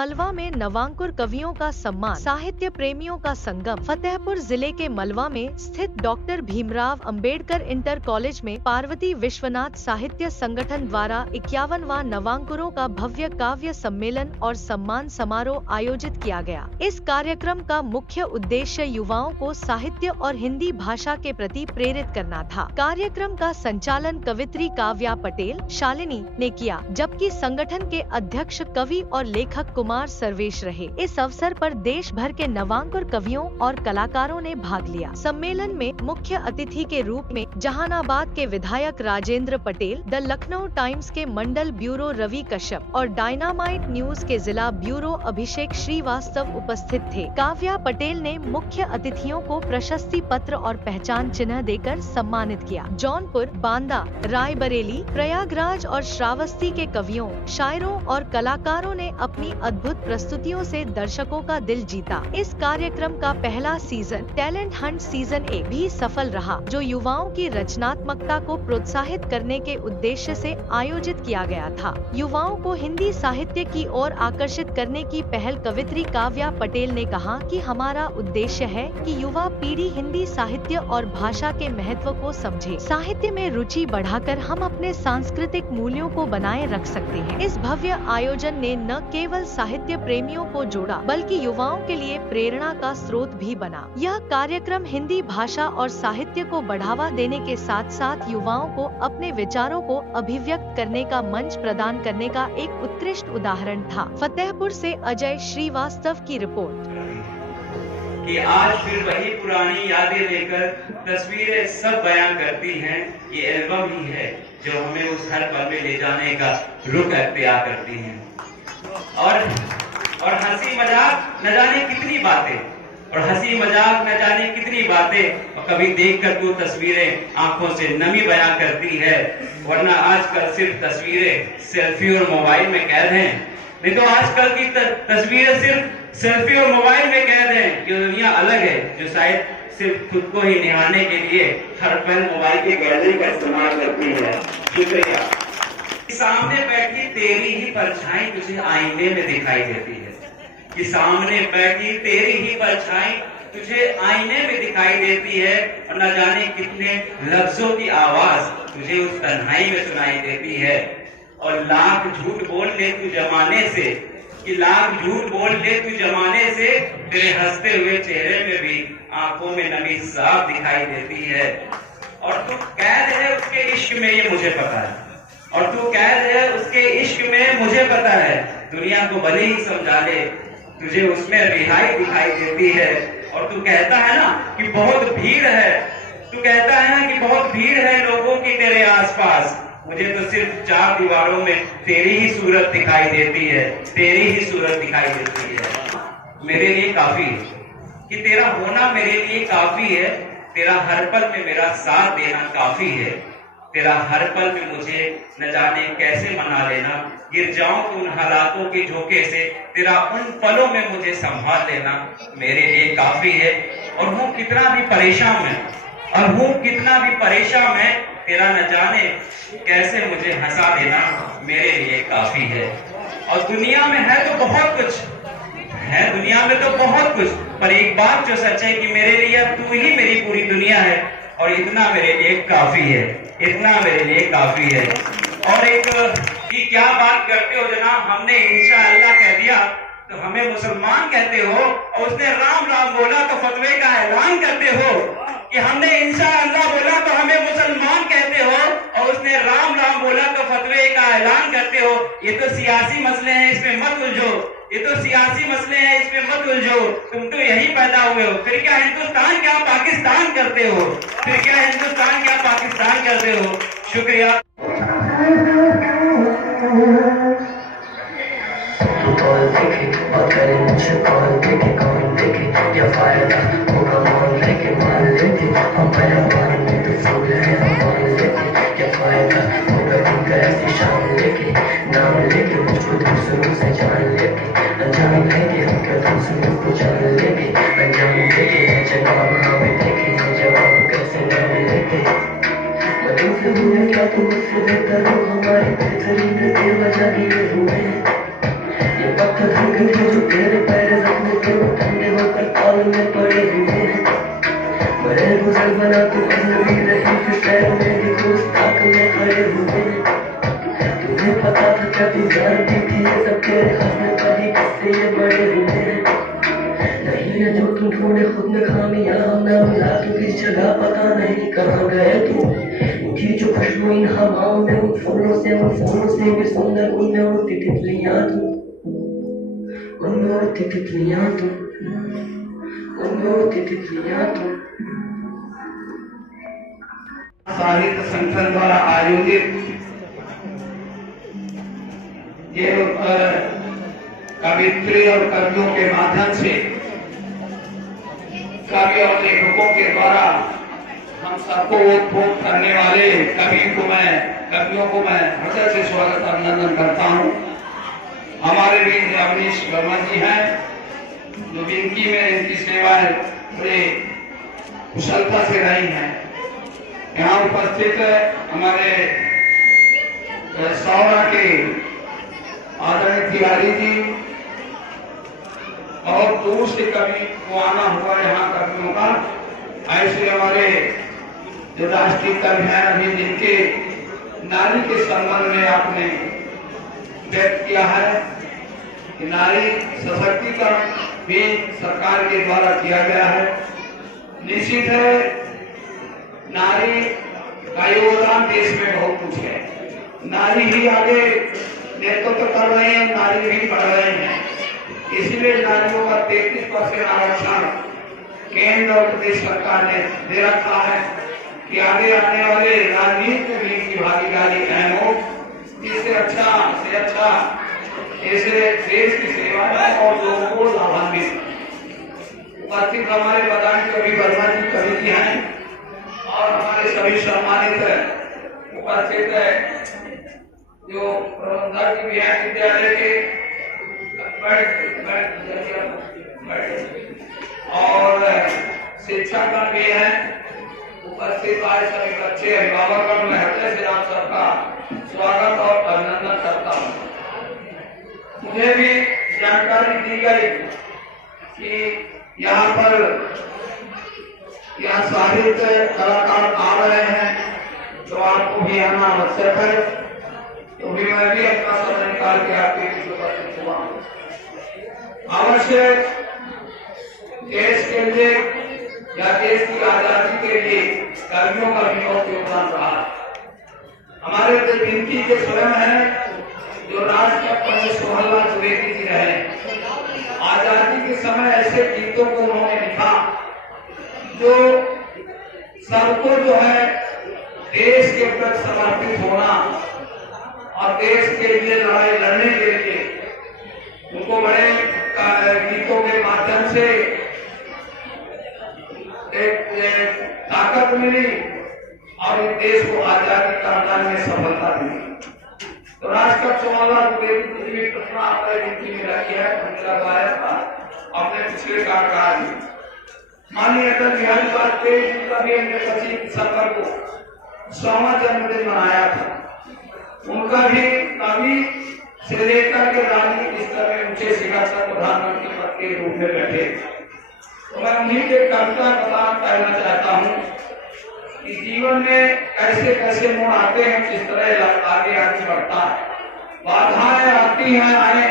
मलवा में नवांकुर कवियों का सम्मान, साहित्य प्रेमियों का संगम। फतेहपुर जिले के मलवा में स्थित doctor Bhimrao Ambedkar inter college में पार्वती विश्वनाथ साहित्य संगठन द्वारा 51वां नवांकुरों का भव्य काव्य सम्मेलन और सम्मान समारोह आयोजित किया गया। इस कार्यक्रम का मुख्य उद्देश्य युवाओं को साहित्य और हिंदी भाषा के प्रति प्रेरित करना था। कार्यक्रम का संचालन कवित्री काव्या पटेल शालिनी ने किया, जबकि संगठन के अध्यक्ष कवि और लेखक कुमार सर्वेश रहे। इस अवसर पर देश भर के नवांकुर कवियों और कलाकारों ने भाग लिया। सम्मेलन में मुख्य अतिथि के रूप में जहानाबाद के विधायक राजेंद्र पटेल, द लखनऊ टाइम्स के मंडल ब्यूरो रवि कश्यप और डायनामाइट न्यूज के जिला ब्यूरो अभिषेक श्रीवास्तव उपस्थित थे। काव्या पटेल ने मुख्य अतिथियों को प्रशस्ति पत्र और पहचान चिन्ह देकर सम्मानित किया। जौनपुर, बांदा, रायबरेली, प्रयागराज और श्रावस्ती के कवियों, शायरों और कलाकारों ने अपनी अद्भुत प्रस्तुतियों से दर्शकों का दिल जीता। इस कार्यक्रम का पहला सीजन टैलेंट हंट सीजन 1 भी सफल रहा, जो युवाओं की रचनात्मकता को प्रोत्साहित करने के उद्देश्य से आयोजित किया गया था। युवाओं को हिंदी साहित्य की ओर आकर्षित करने की पहल कवित्री काव्या पटेल ने कहा कि हमारा उद्देश्य है कि युवा पीढ़ी हिंदी साहित्य और भाषा के महत्व को समझे। साहित्य में रुचि बढ़ाकर हम अपने सांस्कृतिक मूल्यों को बनाए रख सकते हैं। इस भव्य आयोजन ने न केवल साहित्य प्रेमियों को जोड़ा, बल्कि युवाओं के लिए प्रेरणा का स्रोत भी बना। यह कार्यक्रम हिंदी भाषा और साहित्य को बढ़ावा देने के साथ साथ युवाओं को अपने विचारों को अभिव्यक्त करने का मंच प्रदान करने का एक उत्कृष्ट उदाहरण था। फतेहपुर से अजय श्रीवास्तव की रिपोर्ट। कि आज फिर वही पुरानी यादें लेकर तस्वीरें सब बयां करती हैं। ये एल्बम ही है जो हमें उस हर पल में ले जाने का रुख अख्तियार करती हैं। और हंसी मजाक न जाने कितनी बातें, और हंसी मजाक न जाने कितनी बातें, और कभी देखकर तू तस्वीरें आंखों से नमी बयां करती है। वरना आजकल सिर्फ तस्वीरें सेल्फी और मोबाइल में कैद हैं। नहीं तो आजकल की तस्वीरें सिर्फ सेल्फी और मोबाइल में कैद हैं। ये दुनिया अलग है जो शायद सिर्फ खुद को ही निहारने के लिए हर पल मोबाइल की गैलरी का इस्तेमाल करती है। शुक्रिया। सामने बैठी तेरी ही परछाई तुझे आईने में दिखाई देती है। कि सामने बैठी तेरी ही परछाई तुझे आईने में दिखाई देती है, और न जाने कितने लफ्जों की आवाज तुझे उस तन्हाई में सुनाई देती है। और लाख झूठ बोल ले तू जमाने से, कि लाख झूठ बोल ले तू जमाने से, तेरे हंसते हुए चेहरे में भी आंखों में नमी साफ दिखाई देती है। और तू कैद है उसके इश्क में, ये मुझे पता है। और तू कैद है उसके इश्क में, मुझे पता है। दुनिया को भले ही समझा ले, तुझे उसमें रिहाई दिखाई देती है। और तू कहता है ना कि बहुत भीड़ है, तू कहता है ना कि बहुत भीड़ है लोगों की तेरे आसपास। मुझे तो सिर्फ चार दीवारों में तेरी ही सूरत दिखाई देती है, तेरी ही सूरत दिखाई देती है। मेरे लिए काफी है कि तेरा होना मेरे लिए काफी है। तेरा हर पल में मेरा साथ देना काफी है। तेरा हर पल में मुझे न जाने कैसे मना लेना। गिर जाऊं तो उन हालातों के झोंके से, तेरा उन पलों में मुझे संभाल लेना मेरे लिए काफी है। और हूँ कितना भी परेशान मैं, और हूँ कितना भी परेशान मैं, तेरा न जाने कैसे मुझे हंसा देना मेरे लिए काफी है। और दुनिया में है तो बहुत कुछ है, दुनिया में तो बहुत कुछ, पर एक बात जो सच है कि मेरे लिए तू ही मेरी पूरी दुनिया है। और इतना मेरे लिए काफी है, इतना मेरे लिए काफी है। और एक कि क्या बात करते हो जनाब, हमने इंशाअल्लाह कह दिया तो हमें मुसलमान कहते हो, और उसने राम राम बोला तो फतवे का ऐलान करते हो। कि हमने इंशाअल्लाह बोला तो हमें मुसलमान कहते हो, और उसने राम राम बोला तो फतवे का ऐलान करते हो। ये तो सियासी मसले हैं, इसमें मत उलझो। ये तो सियासी मसले हैं, इसमें मत उलझो। तुम तो यही पैदा हुए हो, फिर क्या हिंदुस्तान क्या पाकिस्तान करते हो? फिर क्या हिंदुस्तान क्या पाकिस्तान करते हो? शुक्रिया। क्या तुम हमारे बेहतरीन दिल बजा दिए हुए। ये थक के जो तेरे पैर जख्म थे वो ठंडे होकर ताल में पड़े हुए हैं। बड़े गुजर बना तू अजनबी रही फिर शहर में भी कुछ ताक में खड़े हुए हैं। तुझे पता था क्या तू जानती थी ये सब तेरे हंसने पर ही किससे ये बड़े हुए हैं। नहीं है जो तुम ढूंढे खुद में खामियां ना मिला तू किस जगह पता नहीं कहाँ गए तू। उठी जो खुशबू इन हवाओं में उन फूलों से भी सुंदर उनमें उड़ती तितलियां तू। उनमें उड़ती तितलियां तू। उनमें उड़ती तितलियां तू। साहित्य संगठन द्वारा आयोजित ये कवित्री और कवियों के माध्यम से कवि और लेखकों के द्वारा हम सबको उत्पोष करने वाले कवियों को मैं हृदय से स्वागत अभिनंदन करता हूँ। हमारे बीच अवनीश वर्मा जी हैं जो विनती में इनकी सेवाएं बड़े कुशलता से रही हैं। यहाँ उपस्थित हमारे सौरा के आदरणीय तिवारी जी और दूर से कवि को आना हुआ यहाँ कवियों का। ऐसे हमारे जो राष्ट्रीय कवि हैं अभी जिनके नारी के संबंध में आपने व्यक्त किया है कि नारी सशक्तिकरण भी सरकार के द्वारा किया गया है। निश्चित है नारी का योगदान देश में बहुत कुछ है। नारी ही आगे नेतृत्व कर रहे हैं, नारी भी बढ़ रहे हैं। इसलिए नारियों का 33% आरक्षण केंद्र और प्रदेश सरकार ने दे रखा है कि आगे आने वाले राजनीति में भी इनकी भागीदारी अहम हो। इससे अच्छा से अच्छा ऐसे देश की सेवा और लोगों को लाभान्वित। उपस्थित हमारे बदायूं कवि वर्मा जी कवि जी हैं और हमारे सभी सम्मानित उपस्थित जो प्रबंधक भी हैं विद्यालय के और शिक्षकगण भी हैं उपस्थित आए सभी बच्चे अभिभावक मैं हृदय से आप सबका स्वागत और अभिनंदन करता हूँ। मुझे भी जानकारी दी गई कि यहाँ पर साहित्य कलाकार आ रहे हैं तो आपको भी आना आवश्यक है। तो भी मैं भी अपना समय निकाल के आपके बीच उपस्थित हुआ। अवश्य देश के लिए या देश की आजादी के लिए कवियों का भी बहुत योगदान रहा है। हमारे जो विनती के स्वयं है जो राष्ट्र पंडित सोहनलाल द्विवेदी जी रहे, आजादी के समय ऐसे गीतों को उन्होंने लिखा जो सबको जो है देश के प्रति समर्पित होना और देश के लिए लड़ाई लड़ने के लिए उनको बड़े गीतों के माध्यम से एक ताकत मिली और इस देश को आजादी कराने में सफलता मिली। तो राष्ट्रपति सोहनलाल द्विवेदी जी प्रश्न आपने गिनती में रखी है अपने पिछले कार्यकाल में। माननीय अटल बिहारी वाजपेयी जी का भी हमने 25 दिसंबर को 100वां जन्मदिन मनाया था। उनका भी कवि से लेकर के राजनीतिक स्तर में ऊंचे शिखर तक प्रधानमंत्री पद के रूप में बैठे। तो मैं उन्हीं के कविता प्रदान करना चाहता हूँ कि जीवन में कैसे कैसे मोड़ आते हैं, किस तरह आगे बढ़ता है। बाधाएं आती हैं आए